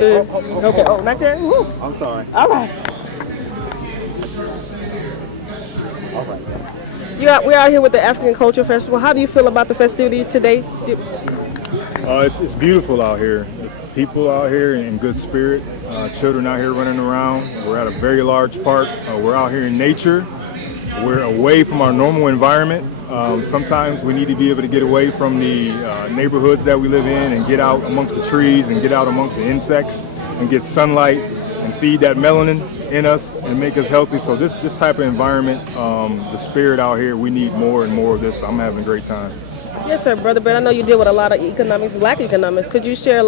have to. Okay. Oh, not yet. Woo. I'm sorry. All right. All right. We're out here with the African Culture Festival. How do you feel about the festivities today? It's beautiful out here. The people out here in good spirit. Children out here running around. We're at a very large park. We're out here in nature. We're away from our normal environment. Sometimes we need to be able to get away from the neighborhoods that we live in and get out amongst the trees and get out amongst the insects and get sunlight and feed that melanin in us and make us healthy. So this type of environment, the spirit out here, we need more and more of this. I'm having a great time. Yes, sir, Brother Brett. I know you deal with a lot of economics, black economics. Could you share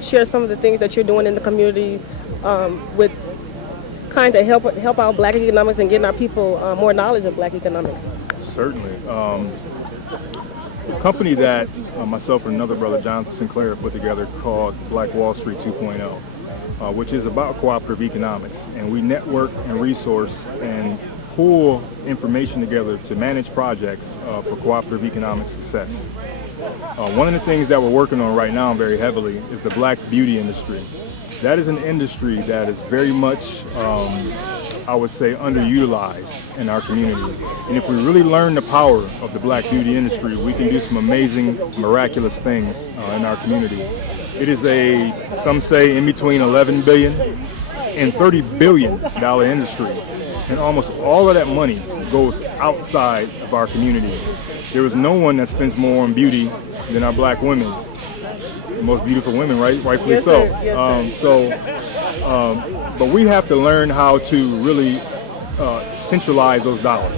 share some of the things that you're doing in the community with kind of help out black economics and getting our people more knowledge of black economics? Certainly. The company that myself and another brother, Jonathan Sinclair, put together called Black Wall Street 2.0, which is about cooperative economics. And we network and resource and pull information together to manage projects for cooperative economic success. One of the things that we're working on right now very heavily is the black beauty industry. That is an industry that is very much, I would say, underutilized in our community. And if we really learn the power of the black beauty industry, we can do some amazing, miraculous things in our community. It is some say, in between $11 billion and $30 billion industry. And almost all of that money goes outside of our community. There is no one that spends more on beauty than our black women. The most beautiful women, right? Rightfully yes, so. Yes, But we have to learn how to really centralize those dollars.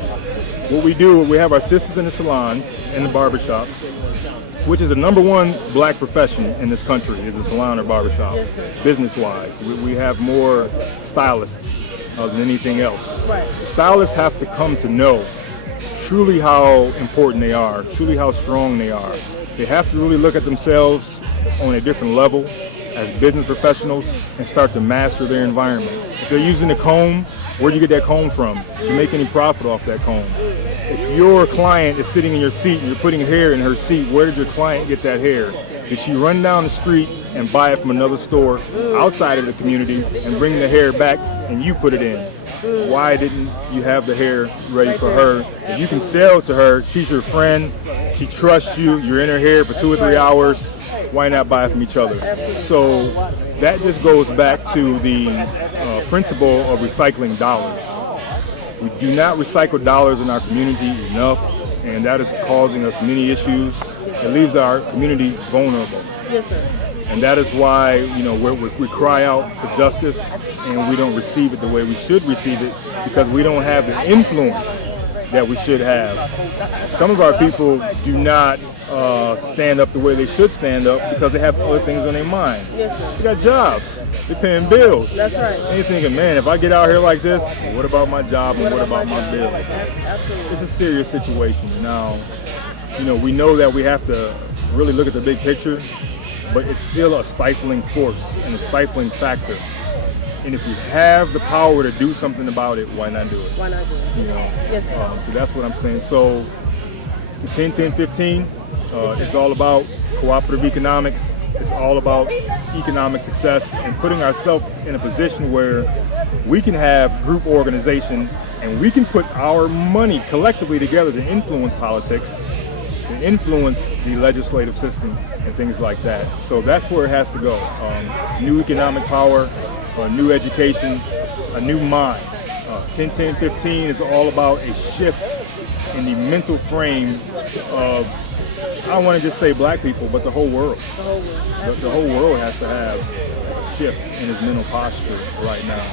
What we do, we have our sisters in the salons and the barbershops, which is the number one black profession in this country, is a salon or barbershop, business-wise. We have more stylists than anything else. Right. The stylists have to come to know truly how important they are, truly how strong they are. They have to really look at themselves on a different level as business professionals and start to master their environment. If they're using a comb, where do you get that comb from? Did you make any profit off that comb? If your client is sitting in your seat and you're putting hair in her seat, where did your client get that hair? Did she run down the street and buy it from another store outside of the community and bring the hair back and you put it in? Why didn't you have the hair ready for her? If you can sell to her, she's your friend, she trusts you, you're in her hair for 2 or 3 hours, why not buy from each other? So that just goes back to the principle of recycling dollars. We do not recycle dollars in our community enough, and that is causing us many issues. It leaves our community vulnerable. Yes, sir. And that is why, we cry out for justice and we don't receive it the way we should receive it because we don't have the influence that we should have. Some of our people do not stand up the way they should stand up because they have other things on their mind. Yes, sir. They got jobs. They're paying bills. That's right. And you're thinking, man, if I get out here like this, what about my job and what about my bills? Absolutely. It's a serious situation. Now, we know that we have to really look at the big picture, but it's still a stifling force and a stifling factor. And if you have the power to do something about it, why not do it? Why not do it? Yes, sir. So that's what I'm saying. So the 10-10-15, it's all about cooperative economics. It's all about economic success and putting ourselves in a position where we can have group organization and we can put our money collectively together to influence politics, to influence the legislative system and things like that. So that's where it has to go. New economic power, new education, a new mind. 10-10-15 is all about a shift in the mental frame of, I don't want to just say black people, but the whole world. The whole world has to have a shift in its mental posture right now.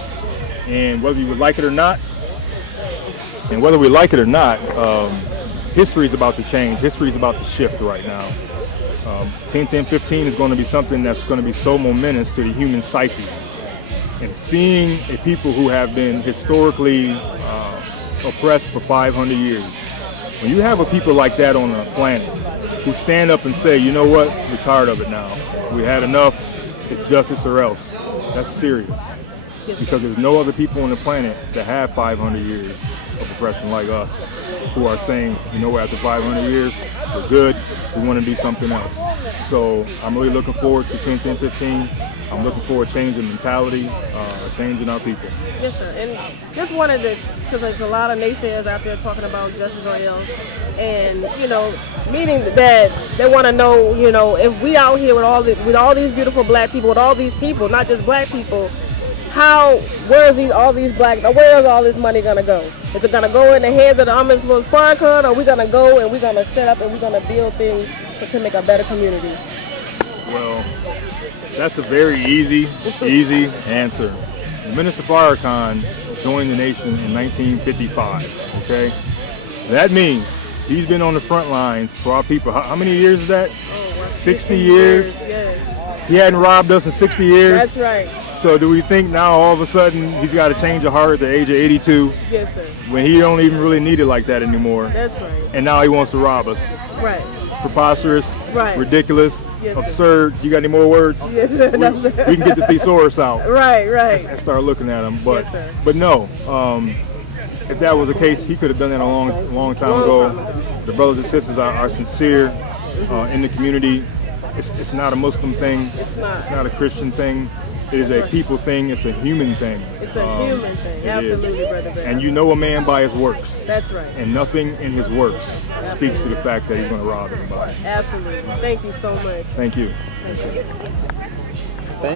And whether you would like it or not, history is about to change. History is about to shift right now. 10-10-15 is going to be something that's going to be so momentous to the human psyche. And seeing a people who have been historically oppressed for 500 years, when you have a people like that on the planet who stand up and say, you know what, we're tired of it now. We had enough, it's justice or else. That's serious. Because there's no other people on the planet that have 500 years of oppression like us who are saying, after 500 years, we're good, we want to do something else. So I'm really looking forward to 10-10-15. I'm looking for a change in mentality, a change in our people. Yes, sir. And just wanted to, because there's a lot of naysayers out there talking about justice or else, and meaning that they want to know, if we out here with all these beautiful black people, with all these people, not just black people, where is all this money gonna go? Is it gonna go in the hands of the Amish Little Farrakhan, or are we gonna go and we're gonna set up and we're gonna build things to make a better community? Well, that's a very easy answer. Minister Farrakhan joined the nation in 1955, okay? That means he's been on the front lines for our people. How many years is that? 60 years? Yes. He hadn't robbed us in 60 years? That's right. So do we think now all of a sudden he's got to change of heart at the age of 82 Yes, sir. when he don't even really need it like that anymore? That's right. And now he wants to rob us. Right. Preposterous, Right. ridiculous, Yes, sir. absurd. You got any more words? Yes, sir. We can get the thesaurus out Right. and start looking at him. But Yes, sir. but no, if that was the case, he could have done that a long time ago. The brothers and sisters are sincere in the community. It's not a Muslim thing. It's not. It's not a Christian thing. It is a people thing. It's a human thing. It's a human thing. It Absolutely, is. Brother Bear. And you know a man by his works. That's right. And nothing in his works speaks to the fact that he's going to rob anybody. Absolutely. Thank you so much. Thank you. Thank you.